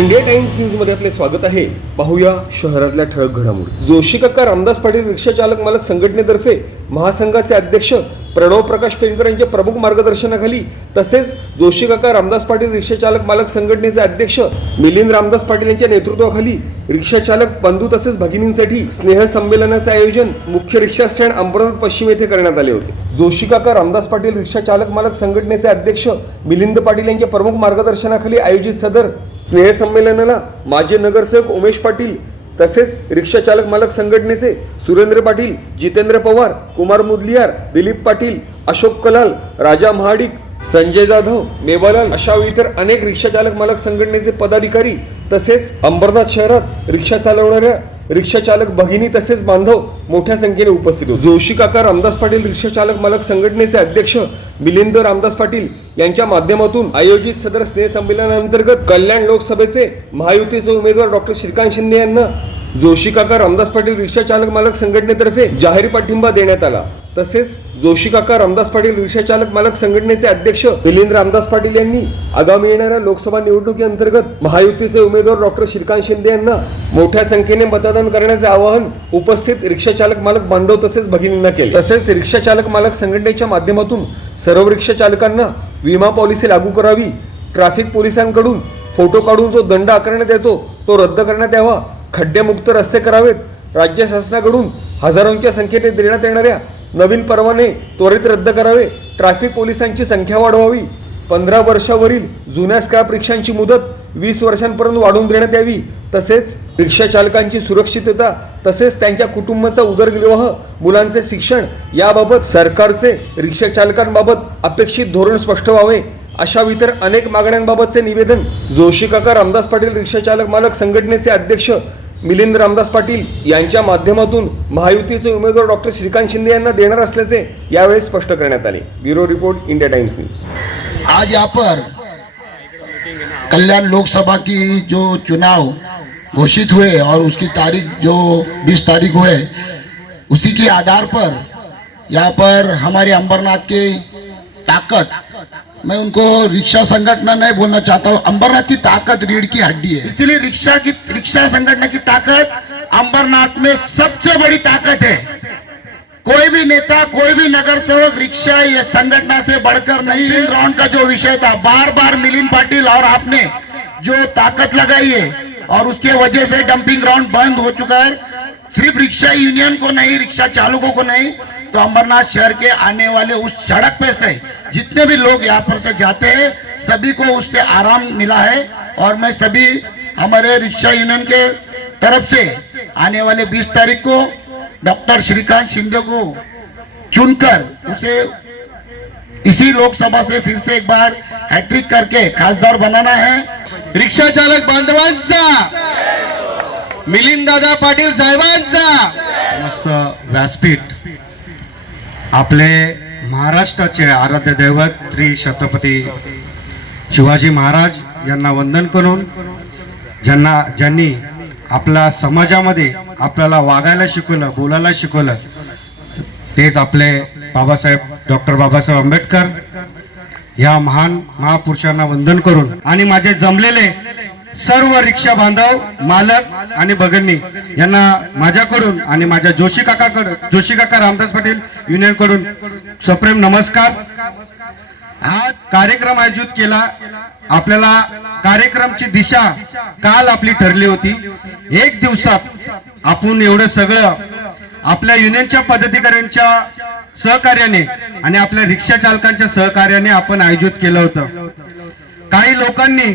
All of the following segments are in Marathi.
इंडिया टाइम्स न्यूजमध्ये आपले स्वागत आहे. पाहूया शहरातल्या ठळक घडामोडी. जोशी काका रामदास पाटील रिक्षा चालक मालक संघटनेतर्फे महासंघाचे अध्यक्ष प्रणव प्रकाश पेंडकर यांच्या प्रमुख मार्गदर्शनाखाली तसेच जोशी काका रामदास पाटील रिक्षा चालक मालक संघटनेचे अध्यक्ष मिलिंद रामदास पाटील यांच्या नेतृत्वाखाली रिक्षा चालक बंधू तसेच भगिनींसाठी स्नेह संमेलनाचे आयोजन मुख्य रिक्षा स्टँड अंबरनाथ पश्चिम येथे करण्यात आले होते. जोशी काका रामदास पाटील रिक्षा चालक मालक संघटनेचे अध्यक्ष मिलिंद पाटील यांच्या प्रमुख मार्गदर्शनाखाली आयोजित सदर स्नेहसंमेलनाला माजी नगरसेवक उमेश पाटील तसेच रिक्षाचालक मालक संघटनेचे सुरेंद्र पाटील जितेंद्र पवार कुमार मुदलियार दिलीप पाटील अशोक कलाल राजा महाडिक संजय जाधव मेवालाल अशा इतर अनेक रिक्षाचालक मालक संघटनेचे पदाधिकारी तसेच अंबरनाथ शहरात रिक्षा चालवणाऱ्या रिक्षाचालक भगिनी तसेच बांधव मोठ्या संख्येने उपस्थित होते. जोशी काका रामदास पाटील रिक्षाचालक मालक संघटनेचे अध्यक्ष मिलिंद रामदास पाटील यांच्या माध्यमातून आयोजित सदर स्नेह संमेलनांतर्गत कल्याण लोकसभेचे महायुतीचे उमेदवार डॉक्टर श्रीकांत शिंदे यांना जोशी काका रामदास पाटील रिक्षा चालक मालक संघटनेतर्फे जाहीर पाठिंबा देण्यात आला. तसेच जोशी काका रामदास पाटील रिक्षा चालक मालक संघटनेचे अध्यक्ष मिलिंद रामदास पाटील यांनी आगामी येणाऱ्या लोकसभा निवडणुकीअंतर्गत महायुतीचे उमेदवार डॉक्टर श्रीकांत शिंदे यांना मोठ्या संख्येने मतदान करण्याचे आवाहन उपस्थित रिक्षा चालक मालक बांधव तसेच भगिनींना केले. तसेच रिक्षा चालक मालक संघटनेच्या माध्यमातून सर्व रिक्षा चालकांना विमा पॉलिसी लागू करावी ट्रॅफिक पोलिसांकडून फोटो काढून जो दंड आकारण्यात येतो तो रद्द करण्यात यावा खड्डेमुक्त रस्ते करावेत. राज्य शासनाकडून हजारोंच्या संख्येने देण्यात येणाऱ्या नवीन परवाने त्वरित रद्द करावे. ट्रॅफिक पोलिसांची संख्या वाढवावी. पंधरा वर्षावरील जुन्या स्क्रॅप रिक्षांची मुदत वीस वर्षांपर्यंत वाढवून देण्यात यावी. तसेच रिक्षा चालकांची सुरक्षितता तसेच त्यांच्या कुटुंबाचा उदरनिर्वाह मुलांचे शिक्षण याबाबत सरकारचे रिक्षा चालकांबाबत अपेक्षित धोरण स्पष्ट व्हावे. अशा इतर अनेक मागण्यांबाबतचे निवेदन जोशी काका रामदास पाटील रिक्षा चालक मालक संघटनेचे अध्यक्ष मिलिंद रामदास पाटील यांच्या माध्यमातून महायुतीचे उमेदवार डॉक्टर श्रीकांत शिंदे यांना देणार असल्याचे यावेळी स्पष्ट करण्यात आले. Bureau report India Times news. आज यहाँ पर कल्याण लोकसभा की जो चुनाव घोषित हुए और उसकी तारीख जो 20 तारीख हुए उसी के आधार पर यहाँ पर हमारे अंबरनाथ की ताकत मैं उनको रिक्शा संगठन नहीं बोलना चाहता हूँ। अंबरनाथ की ताकत रीढ़ की हड्डी है। इसलिए रिक्शा की, रिक्शा संगठन की ताकत अंबरनाथ में सबसे बड़ी ताकत है। कोई भी नेता, कोई भी नगर सेवक रिक्शा या संगठन से बढ़कर नहीं। राउंड का जो विषय था बार बार मिलिन पाटिल और आपने जो ताकत लगाई है और उसके वजह से डंपिंग ग्राउंड बंद हो चुका है। सिर्फ़ रिक्शा यूनियन को नहीं, रिक्शा चालकों को नहीं तो अंबरनाथ शहर के आने वाले उस सड़क पे से जितने भी लोग यहाँ पर से जाते हैं सभी को उससे आराम मिला है और मैं सभी हमारे रिक्शा यूनियन के तरफ़ से आने वाले 20 तारीख को डॉक्टर श्रीकांत शिंदे को चुनकर उसे इसी लोकसभा से फिर से एक बार हैट्रिक करके खासदार बनाना है। रिक्षा चालक बांधवांचा मिलिंद दादा पाटील साहेबांचा मस्त व्यासपीठ आपले महाराष्ट्राचे आराध्य दैवत श्री छत्रपती शिवाजी महाराज यांना वंदन करून ज्यांना ज्यांनी आपल्या समाजामध्ये आपल्याला वागायला शिकवलं बोलायला शिकवलं तेच आपले बाबासाहेब डॉक्टर बाबासाहेब आंबेडकर या महान महापुरुषांना वंदन करून. आणि माझे जमलेले सर्व रिक्षा बांधव मालक आणि भगिनी यांना माझ्याकडून आणि माझ्या जोशी काकाकडून जोशी काका रामदास पाटील युनियनकडून सप्रेम नमस्कार. आज कार्यक्रम आयोजित केला. आपल्याला कार्यक्रमची दिशा काल आपली ठरली होती. एक दिवसात आपण एवढं सगळं आपल्या युनियनच्या पदाधिकाऱ्यांच्या सहकार्याने आणि आपल्या रिक्षा चालकांच्या सहकार्याने आपण आयोजित केलं होतं. काही लोकांनी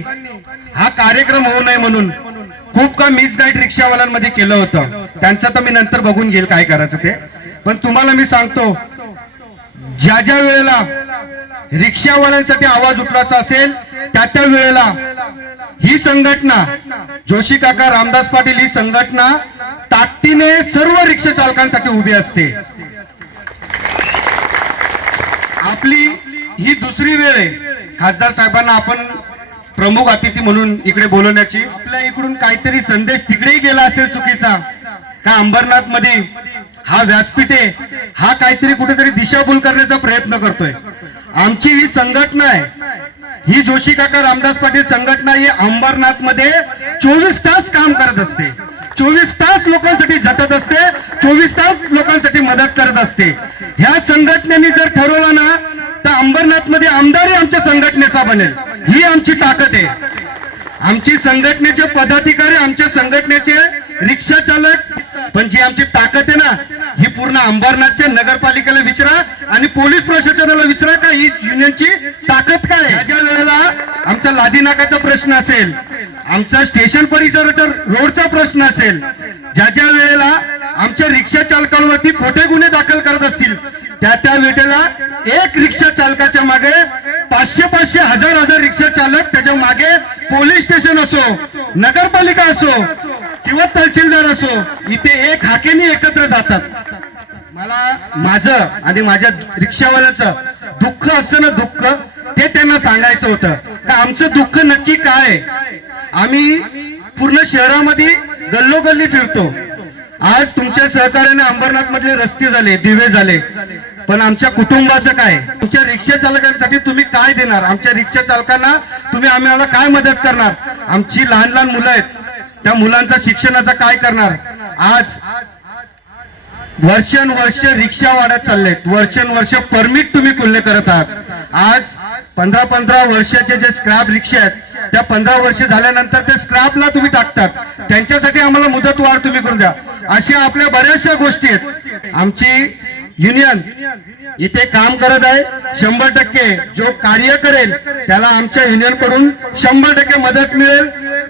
हा कार्यक्रम होऊ नये म्हणून खूप का मिसगाईड रिक्षावाल्यांमध्ये केलं होतं. त्यांचं तर मी नंतर बघून घेईल काय करायचं ते. पण तुम्हाला मी सांगतो ज्या ज्या वेळेला रिक्षावाल्यांसाठी आवाज उठवायचा असेल त्या त्या वेळेला ही संघटना जोशी काका रामदास पाटील ही संघटना ताकदीने सर्व रिक्षा चालकांसाठी उभी असते. आपली ही दुसरी वेळ आहे. खासदार साहेबांना आपण प्रमुख अतिथी म्हणून इकडे बोलवण्याची. आपल्या इकडून काहीतरी संदेश तिकडेही गेला असेल चुकीचा. का अंबरनाथमध्ये हा व्यासपीठे हा काहीतरी कुठेतरी दिशाभूल करण्याचा प्रयत्न करतोय. आमची ही संघटना आहे. ही जोशी काका रामदास पाटील संघटना ही अंबरनाथमध्ये चोवीस तास काम करत असते. चोवीस तास लोकांसाठी झटत असते. चोवीस तास लोकांसाठी मदत करत असते. ह्या संघटनेने जर ठरवलं ना तर अंबरनाथमध्ये आमदारही आमच्या संघटनेचा बनेल. ही आमची ताकद आहे. आमची संघटनेचे पदाधिकारी आमच्या संघटनेचे रिक्षा चालक पण जी आमची ताकद आहे ना ही पूर्ण अंबरनाथच्या नगरपालिकेला विचारा आणि पोलीस प्रशासनाला विचारा का ही युनियनची ताकद काय ज्या वेळेला आमचा लादी नाकाचा प्रश्न असेल आमचा स्टेशन परिसराचा रोडचा प्रश्न असेल ज्या ज्या वेळेला आमच्या रिक्षा चालकांवरती खोटे गुन्हे दाखल करत असतील त्या त्या वेळेला एक रिक्षा चालकाच्या मागे पाचशे पाचशे हजार हजार रिक्षा चालक त्याच्यामागे पोलीस स्टेशन असो नगरपालिका असो किंवा तहसीलदार असो इथे एक हाकेने एकत्र जातात. मला माझं आणि माझ्या रिक्षावाल्याचं दुःख असतं ना दुःख ते त्यांना सांगायचं होतं. का आमचं दुःख नक्की काय आम्ही पूर्ण शहरामध्ये गल्लोगल्ली फिरतो. आज तुमच्या सहकार्याने अंबरनाथ मधले रस्ते झाले दिवे झाले. पण आमच्या कुटुंबाचं काय? आमच्या रिक्षा चालकांसाठी तुम्ही काय देणार? आमच्या रिक्षा चालकांना तुम्ही आम्हाला काय मदत करणार? आमची लहान लहान मुलं आहेत. त्या मुलांचा शिक्षणाचा काय करणार? आज वर्षानुवर्ष रिक्षा वाढत चाललेत. वर्षानुवर्ष परमिट तुम्ही खुल्ले करत आहात. आज पंधरा पंधरा वर्षाचे जे स्क्रॅप रिक्षा आहेत त्या पंधरा वर्ष झाल्यानंतर त्या स्क्रॅपला तुम्ही टाकतात. त्यांच्यासाठी आम्हाला मुदत वाढ तुम्ही करून द्या. अशा आपल्या बऱ्याचशा गोष्टी आहेत. आमची युनियन इथे काम करत आहे. शंभर टक्के जो कार्य करेल त्याला आमच्या युनियनकडून शंभर टक्के मदत मिळेल.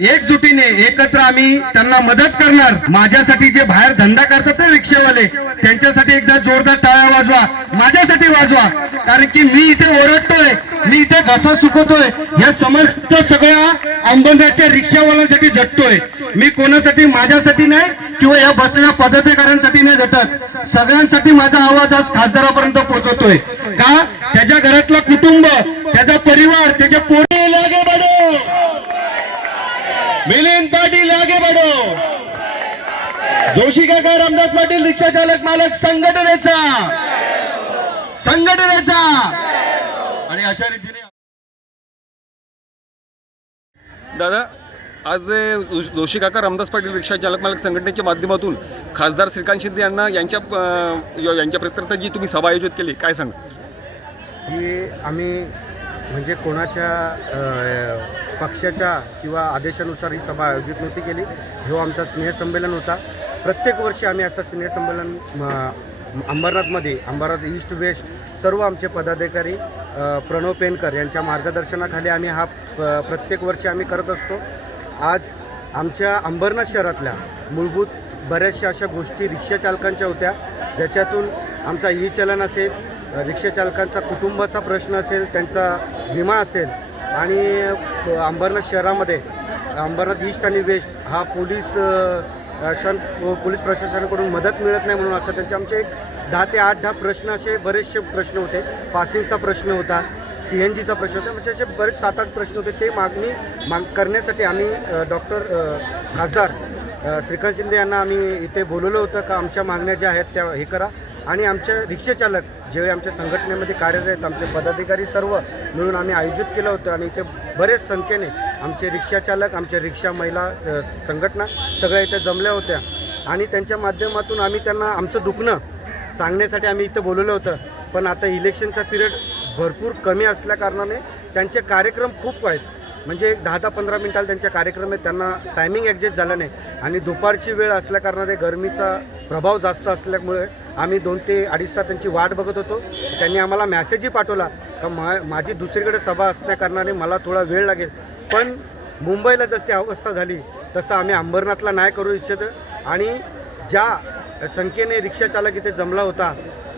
एकजुटीने एकत्र आम्ही त्यांना मदत करणार. माझ्यासाठी जे बाहेर धंदा करतात ना रिक्षेवाले त्यांच्यासाठी एकदा जोरदार टाळ्या वाजवा. माझ्यासाठी वाजवा. कारण की मी इथे ओरडतोय मी इथे घसा सुकवतोय. या समस्त सगळ्या अंबंधाच्या रिक्षावाल्यांसाठी झटतोय मी कोणासाठी? माझ्यासाठी नाही. किंवा या बसच्या पदाधिकाऱ्यांसाठी नाही झटत सगळ्यांसाठी माझा आवाज आज खासदारापर्यंत पोहोचवतोय. का? त्याच्या घरातलं कुटुंब त्याचा परिवार त्याच्या पोरी लागे बडो. मिलिंद पाटील लागे बडो. जोशी काका रामदास पाटील रिक्षा चालक मालक संघटनेचा. संघटनेचा. आणि अशा रीतीने दादा आज अ, काका रामदास पाटील रिक्षा चालक मालक संघटनेच्या माध्यमातून खासदार श्रीकांत शिंदे यांना यांच्या य- यांच्या प्रत्यर्थ जी तुम्ही सभा आयोजित केली काय सांग? ही आम्ही म्हणजे कोणाच्या पक्षाच्या किंवा आदेशानुसार ही सभा आयोजित नव्हती केली. हो आमचा स्नेहसंमेलन होता. प्रत्येक वर्षी आम्ही असं स्नेहसंमेलन म, अंबरनाथमध्ये अंबरनाथ ईस्ट वेस्ट सर्व आमचे पदाधिकारी प्रणव पेनकर यांच्या मार्गदर्शनाखाली आम्ही हा प- प्रत्येक वर्षी आम्ही करत असतो. आज आमच्या अंबरनाथ शहरातल्या मूलभूत बऱ्याचशा अशा गोष्टी रिक्षाचालकांच्या होत्या. ज्याच्यातून आमचा ई चलन असेल रिक्षाचालकांचा कुटुंबाचा प्रश्न असेल त्यांचा विमा असेल आणि अंबरनाथ शहरामध्ये अंबरनाथ ईस्ट आणि वेस्ट हा पोलीस शासन पोलीस प्रशासनाकडून मदत मिळत नाही म्हणून असं त्यांचे आमचे एक दहा ते आठ दहा प्रश्न असे बरेचसे प्रश्न होते. पासिंगचा प्रश्न होता. सी एन जीचा प्रश्न होता. म्हणजे असे बरेच सात आठ प्रश्न होते. ते मागणी माग करण्यासाठी आम्ही डॉक्टर खासदार श्रीकांत शिंदे यांना आम्ही इथे बोलवलं होतं का आमच्या मागण्या ज्या आहेत त्या हे करा. आणि आमच्या रिक्षाचालक जे आमच्या संघटनेमध्ये कार्यरत आहेत आमचे पदाधिकारी सर्व मिळून आम्ही आयोजित केलं होतं. आणि इथे बरेच संख्येने आमचे रिक्षाचालक आमच्या रिक्षा महिला संघटना सगळ्या इथे जमल्या होत्या. आणि त्यांच्या माध्यमातून आम्ही त्यांना आमचं दुखणं सांगण्यासाठी आम्ही इथं बोलवलं होतं. पण आता इलेक्शनचा पिरियड भरपूर कमी असल्या कारणाने त्यांचे कार्यक्रम खूप आहेत. म्हणजे एक दहा दहा पंधरा मिनिटाला त्यांचे कार्यक्रम आहेत. त्यांना टायमिंग ॲडजस्ट झालं नाही. आणि दुपारची वेळ असल्या कारणाने गरमीचा प्रभाव जास्त असल्यामुळे आम्ही दोन ते अडीच तास त्यांची वाट बघत होतो. त्यांनी आम्हाला मॅसेजही पाठवला का मा माझी दुसरीकडे सभा असल्या कारणाने मला थोडा वेळ लागेल. पण मुंबईला जशी अवस्था झाली तसं आम्ही अंबरनाथला नाही करू इच्छितो. आणि ज्या संख्येने रिक्षाचालक इथे जमला होता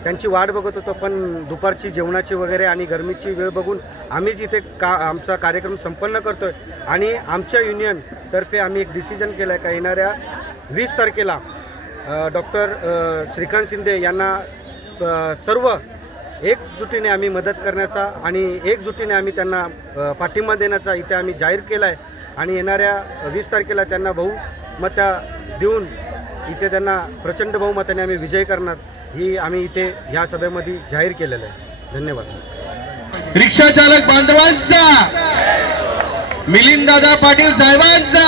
त्यांची वाट बघत होतो पण दुपारची जेवणाची वगैरे आणि गरमीची वेळ बघून आम्हीच इथे का आमचा कार्यक्रम संपन्न करतोय. आणि आमच्या युनियनतर्फे आम्ही एक डिसिजन केलं आहे का येणाऱ्या वीस तारखेला डॉक्टर श्रीकांत शिंदे यांना सर्व एकजुटीने आम्ही मदत करण्याचा आणि एकजुटीने आम्ही त्यांना पाठिंबा देण्याचा इथे आम्ही जाहीर केला आहे आणि येणाऱ्या वीस तारखेला त्यांना बहुमत्या देऊन इथे त्यांना प्रचंड बहुमताने आम्ही विजय करणार. ही आम्ही इथे ह्या सभेमध्ये जाहीर केलेलं आहे. धन्यवाद. रिक्षा चालक बांधवांचा मिलिंद दादा पाटील साहेबांचा